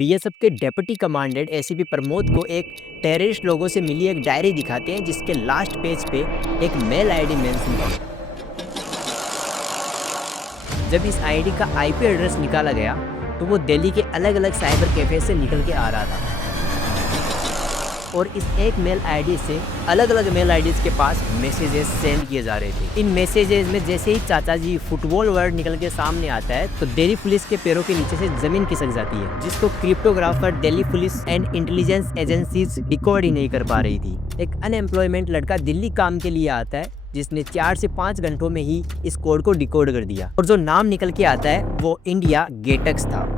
BSF के deputy commandant ACP Pramod को एक टेररिस्ट लोगों से मिली एक डायरी दिखाते हैं जिसके लास्ट पेज पे एक मेल आईडी मेंशन है। जब इस आईडी का आईपी एड्रेस निकाला गया तो वो दिल्ली के अलग अलग साइबर कैफे से निकल के आ रहा था और इस एक मेल आईडी से अलग अलग मेल आईडीज के पास मैसेजेस सेंड किए जा रहे थे। इन मैसेजेस में जैसे ही चाचा जी फुटबॉल वर्ड निकल के सामने आता है तो दिल्ली पुलिस के पैरों के नीचे से जमीन खिसक जाती है, जिसको cryptographer Delhi police and intelligence agencies decode ही नहीं कर पा रही थी। एक अनएम्प्लॉयमेंट लड़का दिल्ली काम के लिए आता है जिसने 4 से 5 घंटों में ही इस कोड को डिकोड कर दिया और जो नाम निकल के आता है वो इंडिया गेटक्स था।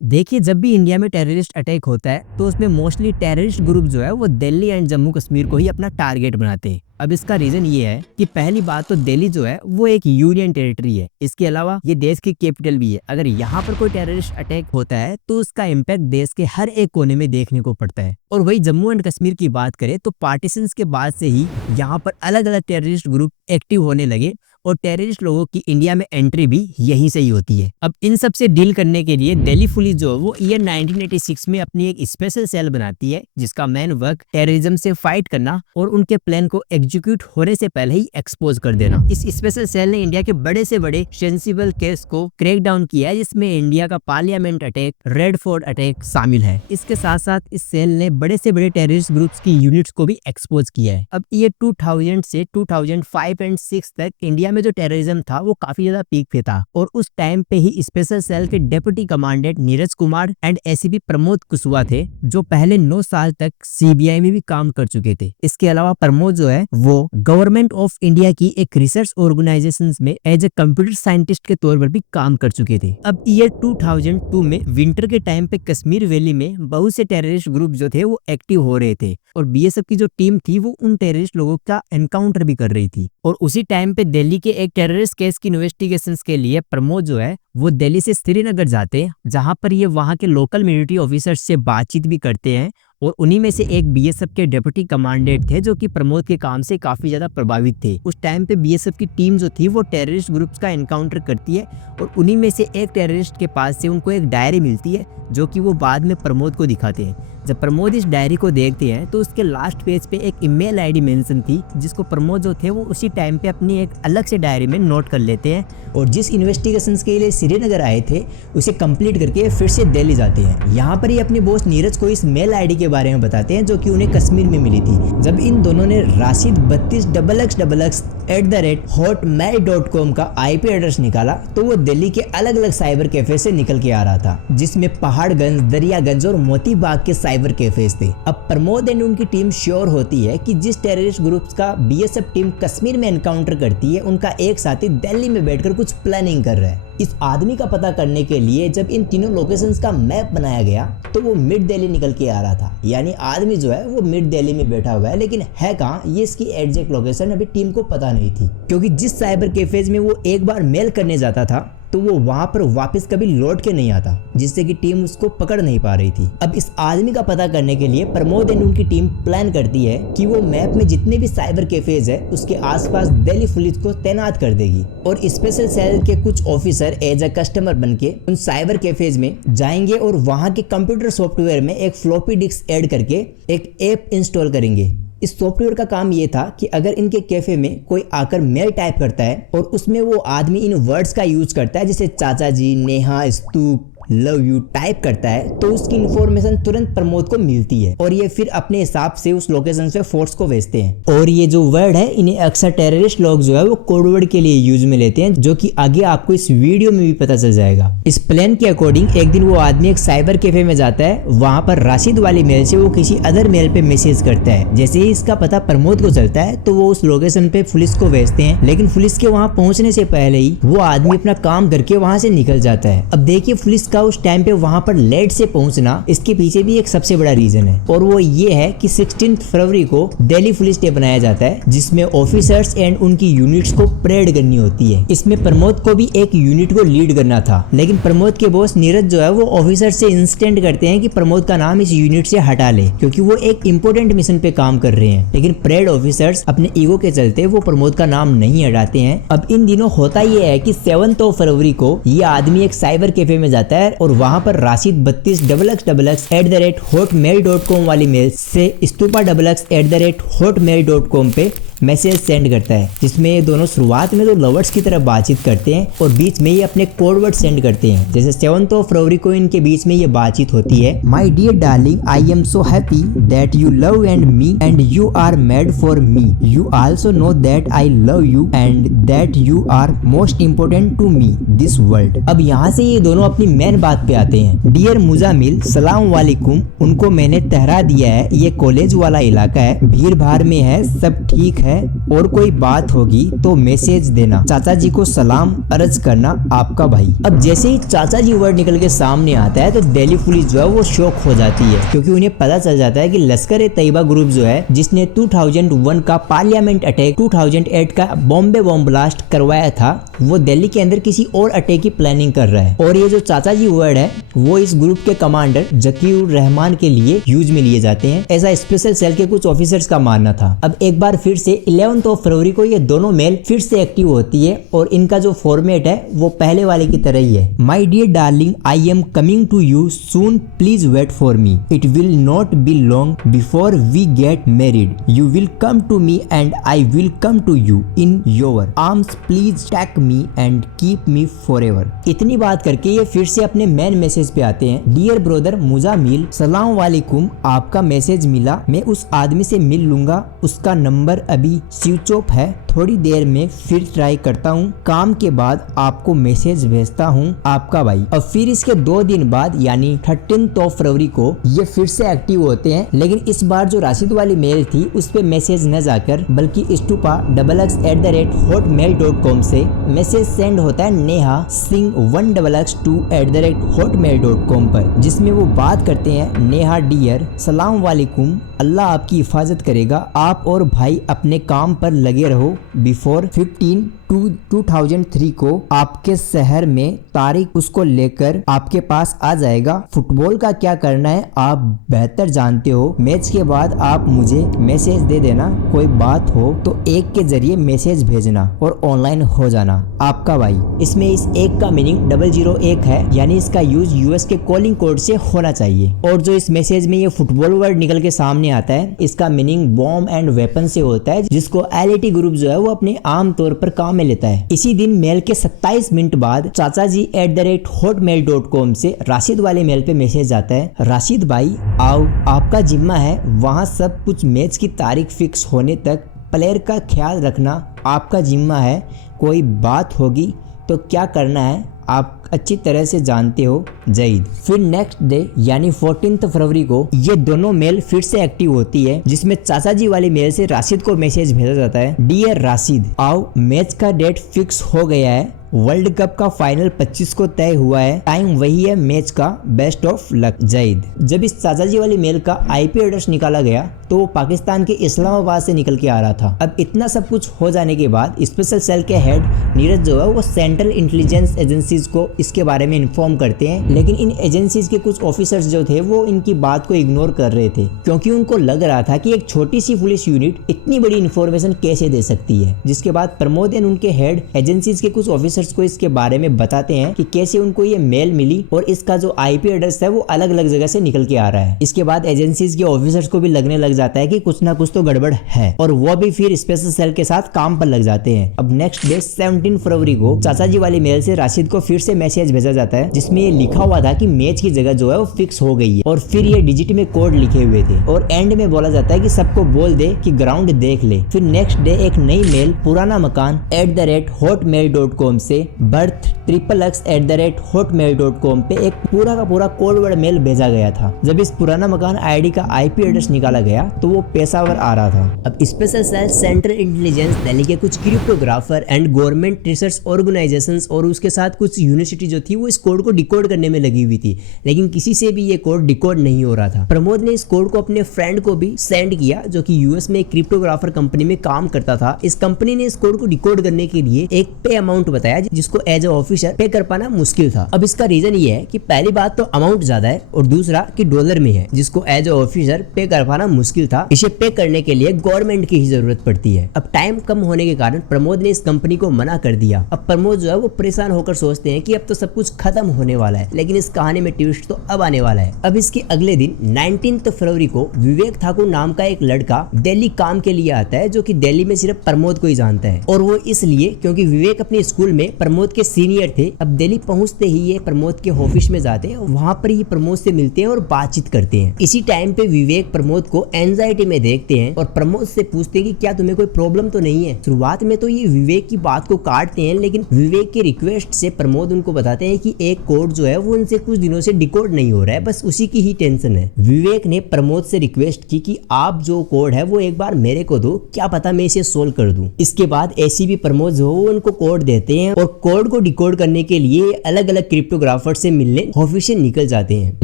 देखिए, जब भी इंडिया में टेररिस्ट अटैक होता है तो उसमें मोस्टली टेररिस्ट ग्रुप जो है वो दिल्ली एंड जम्मू कश्मीर को ही अपना टारगेट बनाते हैं। अब इसका रीजन ये है कि पहली बात तो दिल्ली जो है वो एक यूनियन टेरिटरी है, इसके अलावा ये देश की कैपिटल भी है। अगर यहाँ पर कोई टेररिस्ट अटैक होता है तो उसका इम्पैक्ट देश के हर एक कोने में देखने को पड़ता है। और वही जम्मू एंड कश्मीर की बात करें तो पार्टीशन के बाद से ही यहाँ पर अलग अलग टेररिस्ट ग्रुप एक्टिव होने लगे और टेररिस्ट लोगों की इंडिया में एंट्री भी यहीं से ही होती है। अब इन सब से डील करने के लिए दिल्ली पुलिस जो वो ईयर 1986 में अपनी एक स्पेशल सेल बनाती है जिसका मेन वर्क टेररिज्म से फाइट करना और उनके प्लान को एग्जीक्यूट होने से पहले ही एक्सपोज कर देना। इस स्पेशल सेल ने इंडिया के बड़े से बड़े सेंसिबल केस को क्रैक डाउन किया है, जिसमें इंडिया का parliament attack, red fort attack शामिल है। इसके साथ साथ इस सेल ने बड़े से बड़े टेररिस्ट ग्रुप्स की यूनिट्स को भी एक्सपोज किया है। अब ईयर 2000 से 2005 एंड 6 तक इंडिया में जो टेररिज्म था वो काफी ज्यादा पीक पे था और उस टाइम पे ही स्पेशल सेल के deputy commandant Neeraj Kumar and ACP Pramod Kushwaha थे जो पहले 9 साल तक सीबीआई में भी काम कर चुके थे। इसके अलावा प्रमोद जो है वो गवर्नमेंट ऑफ इंडिया की एक रिसर्च ऑर्गेनाइजेशन में एज ए कंप्यूटर साइंटिस्ट के तौर पर भी काम कर चुके थे। अब ईयर 2002 में विंटर के टाइम पे कश्मीर वैली में बहुत से टेररिस्ट ग्रुप जो थे वो एक्टिव हो रहे थे और बीएसएफ की जो टीम थी वो उन टेररिस्ट लोगों का एनकाउंटर भी कर रही थी। और उसी टाइम पे दिल्ली के एक टेररिस्ट केस की इन्वेस्टिगेशन के लिए प्रमोद जो है वो दिल्ली से श्रीनगर जाते हैं, जहां पर ये वहां के लोकल मिलिट्री ऑफिसर्स से बातचीत भी करते हैं और उन्हीं में से एक बीएसएफ के डेप्यूटी कमांडेंट थे जो कि प्रमोद के काम से काफी ज्यादा प्रभावित थे। उस टाइम पे बीएसएफ की टीम जो थी वो टेररिस्ट ग्रुप्स का एनकाउंटर करती है और उन्हीं में से एक टेररिस्ट के पास से उनको एक डायरी मिलती है जो कि वो बाद में प्रमोद को दिखाते हैं। जब प्रमोद इस डायरी को देखते हैं तो उसके लास्ट पेज पे एक ईमेल आईडी मेंशन थी जिसको प्रमोद जो थे वो उसी टाइम पे अपनी एक अलग से डायरी में नोट कर लेते हैं और जिस इन्वेस्टिगेशंस के लिए श्रीनगर आए थे उसे कंप्लीट करके फिर से दिल्ली जाते हैं। यहाँ पर ही अपने बॉस नीरज को इस मेल आईडी के बारे में बताते हैं जो कि उन्हें कश्मीर में मिली थी। जब इन दोनों ने राशिद 32xxx@hotmail.com का आईपी एड्रेस निकाला तो वो दिल्ली के अलग अलग साइबर कैफे से निकल के आ रहा था, जिसमें पहाड़गंज, दरियागंज और मोती बाग के साइबर कैफेज थे। अब प्रमोद एंड उनकी टीम श्योर होती है कि जिस टेररिस्ट ग्रुप्स का बीएसएफ टीम कश्मीर में एनकाउंटर करती है उनका एक साथी दिल्ली में बैठकर कुछ प्लानिंग कर रहा है। इस आदमी का पता करने के लिए जब इन तीनों लोकेशंस का मैप बनाया गया तो वो मिड दिल्ली निकल के आ रहा था, यानी आदमी जो है वो मिड दिल्ली में बैठा हुआ है, लेकिन है कहाँ ये इसकी एग्जैक्ट लोकेशन अभी टीम को पता नहीं थी, क्योंकि जिस साइबर कैफेज में वो एक बार मेल करने जाता था तो वो वहां पर वापस कभी लौट के नहीं आता, जिससे कि टीम उसको पकड़ नहीं पा रही थी। अब इस आदमी का पता करने के लिए प्रमोद एंड उनकी टीम प्लान करती है कि वो मैप में जितने भी साइबर कैफेज है उसके आसपास दिल्ली पुलिस को तैनात कर देगी और स्पेशल सेल के कुछ ऑफिसर एज अ कस्टमर बनके उन साइबर कैफेज में जाएंगे और वहां के कंप्यूटर सॉफ्टवेयर में एक फ्लॉपी डिस्क ऐड करके एक ऐप इंस्टॉल करेंगे। इस सॉफ्टवेयर का काम ये था कि अगर इनके कैफे में कोई आकर मेल टाइप करता है और उसमें वो आदमी इन वर्ड्स का यूज करता है जैसे चाचा जी, नेहा, स्तूप, लव यू टाइप करता है तो उसकी इंफॉर्मेशन तुरंत प्रमोद को मिलती है और ये फिर अपने हिसाब से उस लोकेशन से फोर्स को भेजते हैं। और ये जो वर्ड है इन्हें अक्सर टेररिस्ट लोग जो है वो कोड वर्ड के लिए यूज में लेते हैं, जो कि आगे आपको इस वीडियो में भी पता चल जाएगा। इस प्लान के अकॉर्डिंग एक दिन वो आदमी एक साइबर कैफे में जाता है, वहां पर राशिद वाली मेल से वो किसी अदर मेल पे मैसेज करता है। जैसे ही इसका पता प्रमोद को चलता है तो वो उस लोकेशन पे पुलिस को भेजते हैं, लेकिन पुलिस के वहां पहुंचने से पहले ही वो आदमी अपना काम करके वहां से निकल जाता है। अब देखिए पुलिस का उनका उस टाइम पे वहां पर लेट से पहुंचना इसके पीछे भी एक सबसे बड़ा रीजन है, और वो ये है कि 16 फरवरी को दिल्ली पुलिस डे बनाया जाता है, जिसमें ऑफिसर्स एंड उनकी यूनिट्स को परेड करनी होती है। इसमें प्रमोद को भी एक यूनिट को लीड करना था, लेकिन प्रमोद के बॉस नीरज जो है वो ऑफिसर से इंस्टेंट करते हैं कि प्रमोद का नाम इस यूनिट से हटा ले, क्योंकि वो एक इंपॉर्टेंट मिशन पे काम कर रहे हैं। लेकिन परेड ऑफिसर्स अपने ईगो के चलते वो प्रमोद का नाम नहीं हटाते हैं। अब इन दिनों होता ये है कि 7 फरवरी को ये आदमी एक साइबर कैफे में जाता है और वहां पर राशिद 32xxx@hotmail.com वाली मेल से स्तूपा XX@hotmail.com पे मैसेज सेंड करता है, जिसमें ये दोनों शुरुआत में तो लवर्स की तरह बातचीत करते हैं और बीच में ये अपने कोड वर्ड सेंड करते हैं। जैसे 7 फरवरी को इनके बीच में ये बातचीत होती है, my dear darling, I am so happy that you love and me and you are made for me. You also know that I love you and that you are most important to me this world. अब यहाँ से ये दोनों अपनी main बात पे आते हैं। डियर मुजामिल, सलाम वालेकुम। उनको मैंने ठहरा दिया है, ये कॉलेज वाला इलाका है, भीड़ भाड़ में है, सब ठीक है, और कोई बात होगी तो मैसेज देना। चाचा जी को सलाम अर्ज करना, आपका भाई। अब जैसे ही चाचा जी वर्ड निकल के सामने आता है तो दिल्ली पुलिस जो है वो शॉक हो जाती है, क्योंकि उन्हें पता चल जाता है कि लश्कर ए तैयबा ग्रुप जो है जिसने 2001 का पार्लियामेंट अटैक, 2008 का बॉम्बे बॉम्ब ब्लास्ट करवाया था, वो दिल्ली के अंदर किसी और अटैक की प्लानिंग कर रहा है। और ये जो चाचा जी वर्ड है वो इस ग्रुप के कमांडर जकीउर रहमान के लिए यूज में लिए जाते हैं, ऐसा स्पेशल सेल के कुछ ऑफिसर्स का मानना था। अब एक बार फिर से 11 फरवरी को ये दोनों मेल फिर से एक्टिव होती है और इनका जो फॉर्मेट है वो पहले वाले की तरह ही है। My dear darling, I am coming to you soon, please wait for me. It will not be long before we get married. You will come to me and I will come to you in your arms. Please take me and keep me forever. इतनी बात करके ये फिर से अपने main message पे आते हैं। डियर ब्रदर मुजामिल, सलाम वालेकुम। आपका मैसेज मिला, मैं उस आदमी से मिल लूंगा, उसका नंबर अभी स्विच ऑफ है, थोड़ी देर में फिर ट्राई करता हूँ, काम के बाद आपको मैसेज भेजता हूँ, आपका भाई। और फिर इसके 2 दिन बाद यानी 13 फरवरी को ये फिर से एक्टिव होते हैं, लेकिन इस बार जो राशिद वाली मेल थी उस पे मैसेज न जाकर बल्कि स्टूपा XX@hotmail.com से मैसेज सेंड होता है नेहा सिंह 1xx2@hotmail.com पर, जिसमें वो बात करते हैं, नेहा डियर, सलाम वालेकुम, अल्लाह आपकी हिफाजत करेगा, आप और भाई अपने काम पर लगे रहो। बिफोर 15/2/2003 को आपके शहर में तारिक उसको लेकर आपके पास आ जाएगा। फुटबॉल का क्या करना है आप बेहतर जानते हो, मैच के बाद आप मुझे मैसेज दे देना, कोई बात हो तो एक के जरिए मैसेज भेजना और ऑनलाइन हो जाना, आपका भाई। इसमें इस एक का मीनिंग 001 है, यानी इसका यूज यूएस के कॉलिंग कोड से होना चाहिए। और जो इस मैसेज में ये फुटबॉल वर्ड निकल के सामने आता है, इसका मीनिंग बॉम्ब एंड वेपन से होता है, जिसको एलईटी ग्रुप जो है वो अपने आम तौर पर काम में लेता है। इसी दिन मेल के 27 मिनट बाद चाचा जी @hotmail.com से राशिद वाले मेल पे मैसेज आता है, राशिद भाई आओ, आपका जिम्मा है, वहाँ सब कुछ मैच की तारीख फिक्स होने तक प्लेयर का ख्याल रखना आपका जिम्मा है, कोई बात होगी तो क्या करना है आप अच्छी तरह से जानते हो, जईद। फिर नेक्स्ट डे यानी 14 फरवरी को ये दोनों मेल फिर से एक्टिव होती है, जिसमें चाचा जी वाली मेल से राशिद को मैसेज भेजा जाता है, डियर राशिद, आओ मैच का डेट फिक्स हो गया है, वर्ल्ड कप का फाइनल 25 को तय हुआ है, टाइम वही है मैच का, बेस्ट ऑफ लक, जईद। जब इस चाचा जी वाली मेल का आईपी एड्रेस निकाला गया तो वो पाकिस्तान के इस्लामाबाद से निकल के आ रहा था। अब इतना सब कुछ हो जाने के बाद स्पेशल सेल के हेड नीरज जो है वो सेंट्रल इंटेलिजेंस एजेंसीज को इसके बारे में इन्फॉर्म करते हैं, लेकिन इन एजेंसीज के कुछ ऑफिसर्स जो थे वो इनकी बात को इग्नोर कर रहे थे, क्योंकि उनको लग रहा था कि एक छोटी सी पुलिस यूनिट इतनी बड़ी इन्फॉर्मेशन कैसे दे सकती है। जिसके बाद प्रमोद एंड उनके हेड एजेंसीज के कुछ ऑफिसर्स को इसके बारे में बताते हैं कि कैसे उनको ये मेल मिली और इसका जो आईपी एड्रेस है वो अलग अलग जगह से निकल के आ रहा है। इसके बाद एजेंसीज के ऑफिसर्स को भी लगने लग जाता है कि कुछ ना कुछ तो गड़बड़ है, और वो भी फिर स्पेशल सेल के साथ काम पर लग जाते हैं। अब नेक्स्ट डे 17 फरवरी को चाचा जी वाली मेल से राशिद को फिर से मैसेज भेजा जाता है, जिसमें ये लिखा हुआ था कि मैच की जगह जो है वो फिक्स हो गई है, और फिर ये डिजिट में कोड लिखे हुए थे, और एंड में बोला जाता है कि सबको बोल दे कि ग्राउंड देख ले। फिर नेक्स्ट डे एक नई मेल पुराना मकान @hotmail.com से बर्थ XXX@hotmail.com पे एक पूरा का पूरा कोड वर्ड मेल भेजा गया था। जब इस पुराना मकान आईडी का आईपी एड्रेस निकाला गया तो वो पेशावर आ रहा था। अब special cell central intelligence Delhi के कुछ cryptographer and government research organisations और उसके साथ कुछ यूनिवर्सिटी जो थी वो इस कोड को डिकोड करने में लगी हुई थी, लेकिन किसी से भी ये कोड डिकोड नहीं हो रहा था। प्रमोद ने इस कोड को अपने फ्रेंड को भी सेंड किया जो कि यूएस में एक क्रिप्टोग्राफर कंपनी में काम करता था। इस कंपनी ने इस कोड को डिकोड करने के लिए एक पे अमाउंट बताया जिसको एज ए ऑफिसर पे कर पाना मुश्किल था। अब इसका रीजन ये है कि पहली बात तो अमाउंट ज्यादा है और दूसरा कि डॉलर में है, जिसको एज ए ऑफिसर पे कर पाना मुश्किल था। इसे पे करने के लिए गवर्नमेंट की ही जरूरत पड़ती है। अब टाइम कम होने के कारण प्रमोद ने इस कंपनी को मना कर दिया। अब प्रमोद जो है वो परेशान होकर सोचते हैं कि अब तो सब कुछ खत्म होने वाला है, लेकिन इस कहानी में ट्विस्ट तो अब आने वाला है। अब इसके अगले दिन 19 फरवरी को विवेक ठाकुर नाम का एक लड़का दिल्ली काम के लिए आता है, जो कि दिल्ली में सिर्फ प्रमोद को ही जानता है, और वो इसलिए क्योंकि विवेक अपने स्कूल में प्रमोद के सीनियर थे। अब दिल्ली पहुंचते ही ये प्रमोद के ऑफिस में जाते हैं, वहां पर ये प्रमोद से मिलते हैं और बातचीत करते हैं। इसी टाइम पे विवेक प्रमोद को एंजाइटी में देखते हैं और प्रमोद से पूछते हैं कि क्या तुम्हें कोई प्रॉब्लम तो नहीं है। शुरुआत में तो ये विवेक की बात को काटते हैं, लेकिन विवेक की रिक्वेस्ट से प्रमोद उनको बताते हैं कि एक कोड जो है वो उनसे कुछ दिनों से डिकोड नहीं हो रहा है, बस उसी की ही टेंशन है। विवेक ने प्रमोद से रिक्वेस्ट की कि आप जो कोड है वो एक बार मेरे को दो, क्या पता मैं इसे सोल्व कर दूं। इसके बाद एसीबी प्रमोद जो वो उनको कोड देते हैं और कोड को डिकोड करने के लिए अलग अलग क्रिप्टोग्राफर से मिलने ऑफिस से निकल जाते हैं।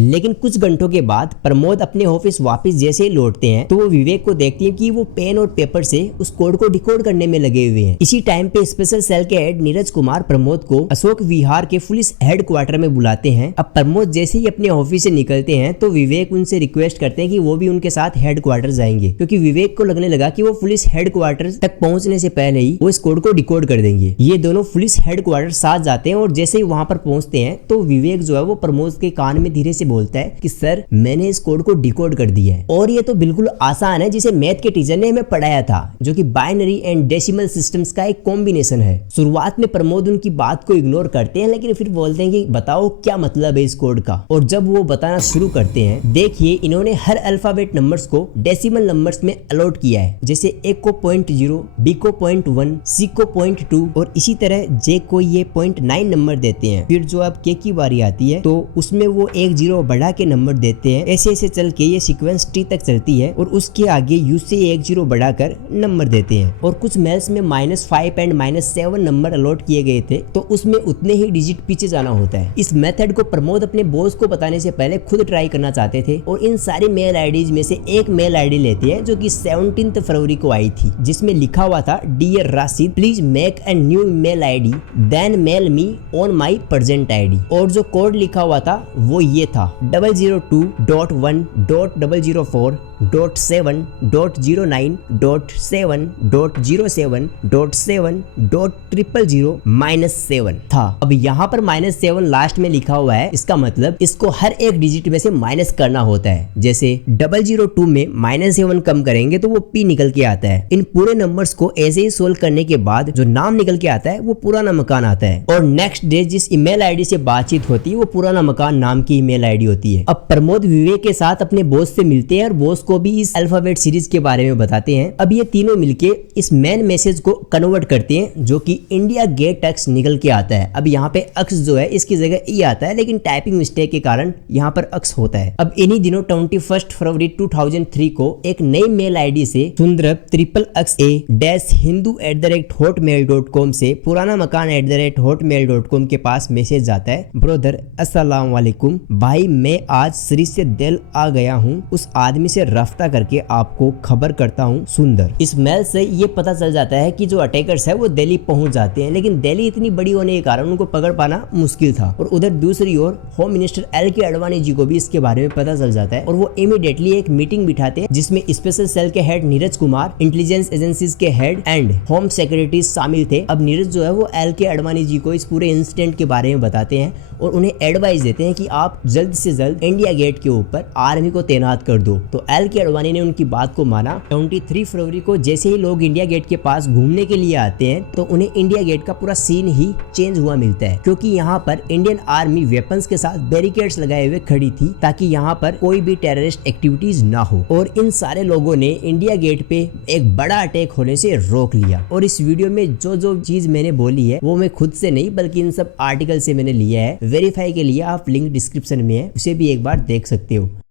लेकिन कुछ घंटों के बाद प्रमोद अपने ऑफिस वापस जैसे ही लौटते हैं तो वो विवेक को देखते हैं कि वो पेन और पेपर से उस कोड को डिकोड करने में लगे हुए हैं। इसी टाइम पे स्पेशल सेल के हेड नीरज कुमार प्रमोद को अशोक विहार के पुलिस हेडक्वार्टर में बुलाते हैं। अब प्रमोद जैसे ही अपने ऑफिस से निकलते हैं तो विवेक उनसे रिक्वेस्ट करते हैं कि वो भी उनके साथ हेडक्वार्टर जाएंगे, क्योंकि विवेक को लगने लगा कि वो पुलिस हेडक्वार्टर तक पहुंचने से पहले ही वो इस कोड को डिकोड कर देंगे। ये दोनों पुलिस हेडक्वार्टर साथ जाते हैं और जैसे ही वहां पर पहुंचते हैं तो विवेक जो है वो प्रमोद के कान में धीरे से बोलता है कि सर मैंने इस कोड को डिकोड कर दिया है और ये तो बिल्कुल आसान है, जिसे मैथ के टीचर ने हमें पढ़ाया था, जो कि बाइनरी एंड डेसिमल सिस्टम्स का एक कॉम्बिनेशन है। शुरुआत में प्रमोद उनकी बात को इग्नोर करते हैं, लेकिन फिर बोलते हैं कि बताओ क्या मतलब है इस कोड का। और जब वो बताना शुरू करते हैं, देखिए इन्होंने हर अल्फाबेट नंबर्स को डेसिमल नंबर्स में अलॉट किया है, जैसे ए को 0.0, बी को 0.1, सी को 0.2 और इसी तरह जे को ये 0.9 नंबर देते हैं। फिर जो अब के की बारी आती है तो उसमें वो एक जीरो बढ़ा के नंबर देते हैं। ऐसे ऐसे चल के ये सीक्वेंस टी तक चलती है और उसके आगे यू से एक जीरो बढ़ाकर नंबर देते हैं। और कुछ मेल्स में -5 एंड -7 नंबर अलॉट किए गए थे, तो उसमें उतने ही डिजिट पीछे जाना होता है। इस मेथड को प्रमोद अपने बॉस को बताने से पहले खुद ट्राई करना चाहते थे और इन सारी मेल आईडीज में से एक मेल आईडी लेते हैं जो कि 17 फरवरी को आई थी, जिसमें लिखा हुआ था dear Rashid please make a new mail ID then mail me on my present ID. और जो कोड लिखा हुआ था वो ये था 002.1.004.7.07.07.000-7 था। अब यहाँ पर -7 लास्ट में लिखा हुआ है, इसका मतलब इसको हर एक डिजिट में से माइनस करना होता है। जैसे 002 में -7 कम करेंगे तो वो P निकल के आता है। इन पूरे नंबर्स को ऐसे ही सोल्व करने के बाद जो नाम निकल के आता है वो पुराना मकान आता है और नेक्स्ट डे जिस ईमेल आईडी से बातचीत होती है वो पुराना मकान नाम की ईमेल आईडी होती है। अब प्रमोद विवेक के साथ अपने बॉस से मिलते हैं और बॉस को भी इस अल्फाबेट सीरीज के बारे में बताते हैं। अब ये तीनों मिलके इस मेन मैसेज को कन्वर्ट करते हैं जो कि इंडिया गेट अक्स निकल के आता है। अब यहाँ पे अक्स जो है इसकी जगह ई आता है, लेकिन टाइपिंग मिस्टेक के कारण यहाँ पर अक्स होता है। अब इन्हीं दिनों 21 फरवरी 2003 को एक नई मेल आईडी से सुंदरब XXA-hindu@hotmail.com से पुराना मकान @hotmail.com के पास मैसेज जाता है, ब्रदर अस्सलाम वालेकुम भाई, मैं आज श्री से दिल आ गया हूँ, उस आदमी से राब्ता करके आपको खबर करता हूँ सुंदर। इस मेल से ये पता चल जाता है कि जो अटैकर्स है वो दिल्ली पहुंच जाते हैं, लेकिन दिल्ली इतनी बड़ी होने के कारण उनको पकड़ पाना मुश्किल था। और उधर दूसरी ओर home minister LK Advani ji को भी इसके बारे में पता चल जाता है और वो इमीडिएटली एक मीटिंग बिठाते हैं जिसमें स्पेशल सेल के head Neeraj Kumar, intelligence agencies के हेड एंड होम सेक्रेटरी शामिल थे। अब नीरज जो है वो LK अडवाणी जी को इस पूरे इंसिडेंट के बारे में बताते हैं और उन्हें एडवाइस देते हैं कि आप जल्द से जल्द इंडिया गेट के ऊपर आर्मी को तैनात कर दो। तो LK अडवाणी ने उनकी बात को माना। 23 फरवरी को जैसे ही लोग इंडिया गेट के पास घूमने के लिए आते हैं तो उन्हें इंडिया गेट का पूरा सीन ही चेंज हुआ मिलता है, क्योंकि यहाँ पर इंडियन आर्मी वेपन्स के साथ बैरिकेड्स लगाए हुए खड़ी थी ताकि यहाँ पर कोई भी टेररिस्ट एक्टिविटीज ना हो। और इन सारे लोगों ने इंडिया गेट पे एक बड़ा अटैक होने से रोक लिया। और इस वीडियो में जो जो चीज मैंने बोली है वो मैं खुद से नहीं बल्कि इन सब आर्टिकल से मैंने लिया है। वेरीफाई के लिए आप लिंक डिस्क्रिप्शन में है, उसे भी एक बार देख सकते हो।